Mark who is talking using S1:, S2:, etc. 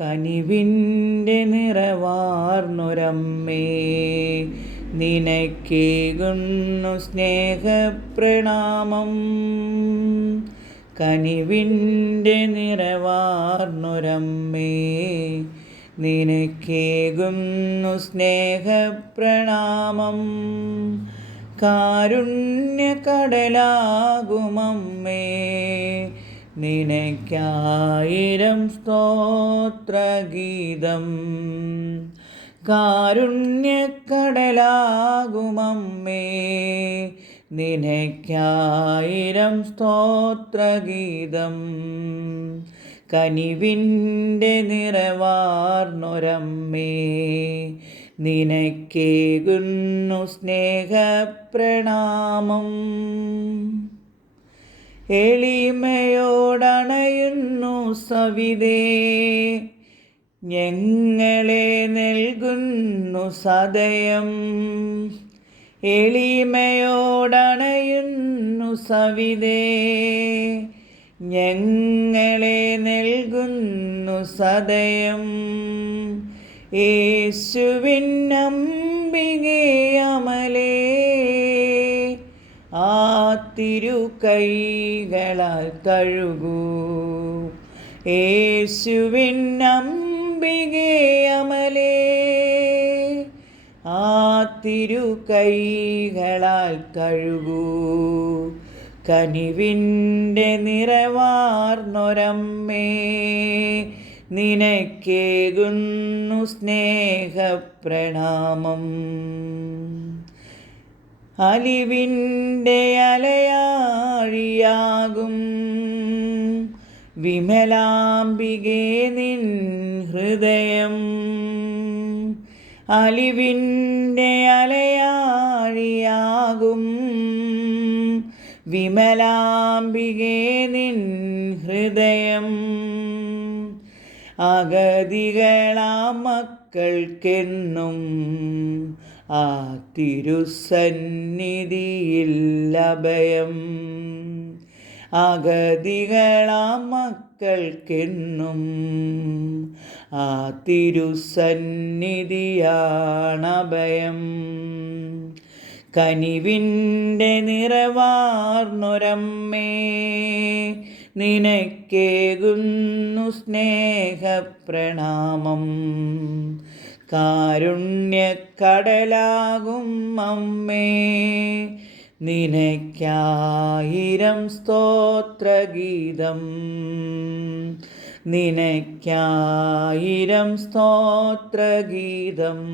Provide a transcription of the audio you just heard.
S1: കനിവിന്റെ നിറവാർന്നൊരമ്മേ നിനക്കേകുന്നു സ്നേഹപ്രണാമം. കനിവിന്റെ നിറവാർന്നൊരമ്മേ നിനക്കേകുന്നു സ്നേഹപ്രണാമം. കാരുണ്യകടലാകുമമ്മേ നിനക്കായിരം സ്തോത്രഗീതം. കാരുണ്യക്കടലാകുമമ്മേ നിനക്കായിരം സ്തോത്രഗീതം. കനിവിന്റെ നിറവാർന്നൊരമ്മേ നിനക്കേകുന്നു സ്നേഹപ്രണാമം. എളിമയോടണയുന്നു സവിതേ. ഞങ്ങളെ നൽകുന്നു സദയം. എളിമയോടണയുന്നു സവിതേ. ഞങ്ങളെ നൽകുന്നു സദയം. യേശുവിനമ്പികേ അമലേ. ആ തിരുകൈകളാൽ കഴുകൂ. യേശുവിനമ്പികേ അമലേ. ആ തിരുകൈകളാൽ കഴുകൂ. കനിവിന്റെ നിറവാർന്നൊരമ്മേ നിനക്കേകുന്നു സ്നേഹപ്രണാമം. അലിവിന്റെ അലയാഴിയാകും. വിമലാംബികേ നിൻ ഹൃദയം. അലിവിന്റെ അലയാഴിയാകും. വിമലാംബികേ നിൻ ഹൃദയം. അഗതികളാ മക്കൾക്കെന്നും ആ തിരുസന്നിധിയിൽ അഭയം അഗതികളാ മക്കൾക്കെന്നും ആ തിരുസന്നിധിയാണഭയം. കനിവിന്റെ നിറവാർന്നൊരമ്മേ നിനക്കേകുന്നു സ്നേഹപ്രണാമം. കാരുണ്യക്കടലാകും അമ്മേ. നിനക്കായിരം സ്തോത്രഗീതം. നിനക്കായിരം സ്തോത്രഗീതം.